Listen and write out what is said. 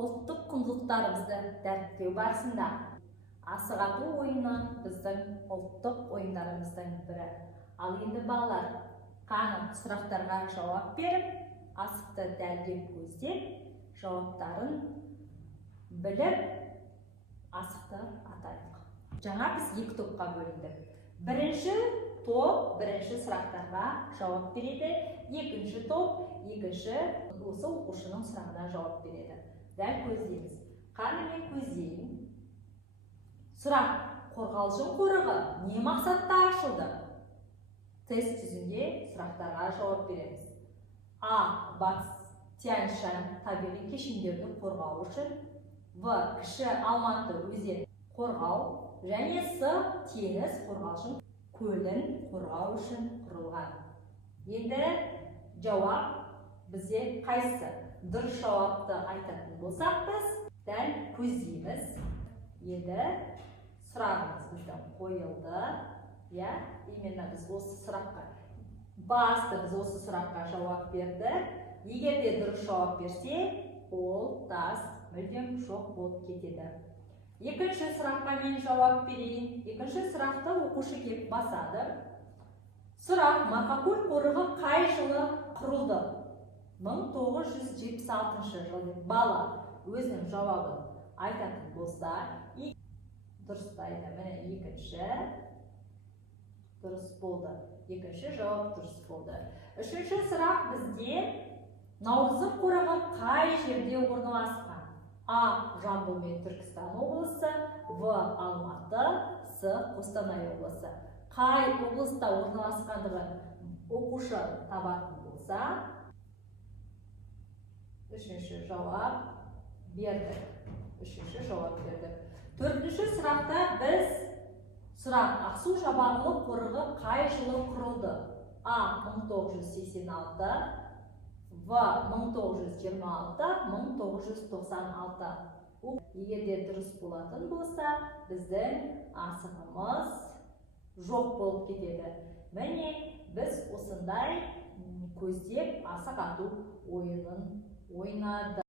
ұлттық құндылықтарымызды дәріптеу барысында асық ату ойыны біздің ұлттық ойындарымыздың бірі. Ал енді балалар, қаны сұрақтарға жауап беріп, асықты дәлдеп көздеп, жауаптарын біліп, асықты атайық. Жаңа біз екі топқа бөліндік. Бірінші топ бірінші сұрақтарға жауап береді, екінші топ екінші осы оқушының сұрағына жауап береді. Дәл көздейміз. Қаны мен көздейін. Сұрақ: қорғалжың қорығы не мақсатта ашылды? Тест жүзінде сұрақтарға жауап береміз. А. Батыс Тянь-Шань табиғи кешендерді қорғау үшін. В. Кіші Алматы өзен қорғау. Және С. Теңіз қорғалжың көлін қорғау үшін құрылған. Енді жауап бізде қайсы? Дұрыс жауапты айтатын болсақ, біз дәл көздейміз. Енді сұрағымыз біздің қойылды. Именно біз осы сұраққа біз осы сұраққа жауап берді. Егер де дұрыс жауап берсе, ол тас мүлдем жоқ болып кетеді. Екінші сұраққа мен жауап берейін. Екінші сұрақты оқушы келіп басады. Сұрақ: Марқакөл қорығы қай жылы құрылды? 1976 жылы. Бала өзінің жауабын айтатын болса, дұрыстайды. Міне екінші дұрыс болды. Екінші жауап дұрыс болды. Үшінші сұрақ бізде: Наурызым қорығы қай жерде орналасқан? А. Жамбыл мен Түркістан облысы. В. Алматы. С. Қостанай облысы. Қай облыста орналасқандығын оқушы табатын болса, үшінші жауап бердік. Төртінші сұрақта біз Ақсу-Жабағылы қорығы қай жылы құрылды? А. 1986. В. 1926. 1996. Егер де дұрыс болатын болса, біздің асығымыз жоқ болып кетеді. Міне, біз осындай көздеп асық ату ойынын ойнадық.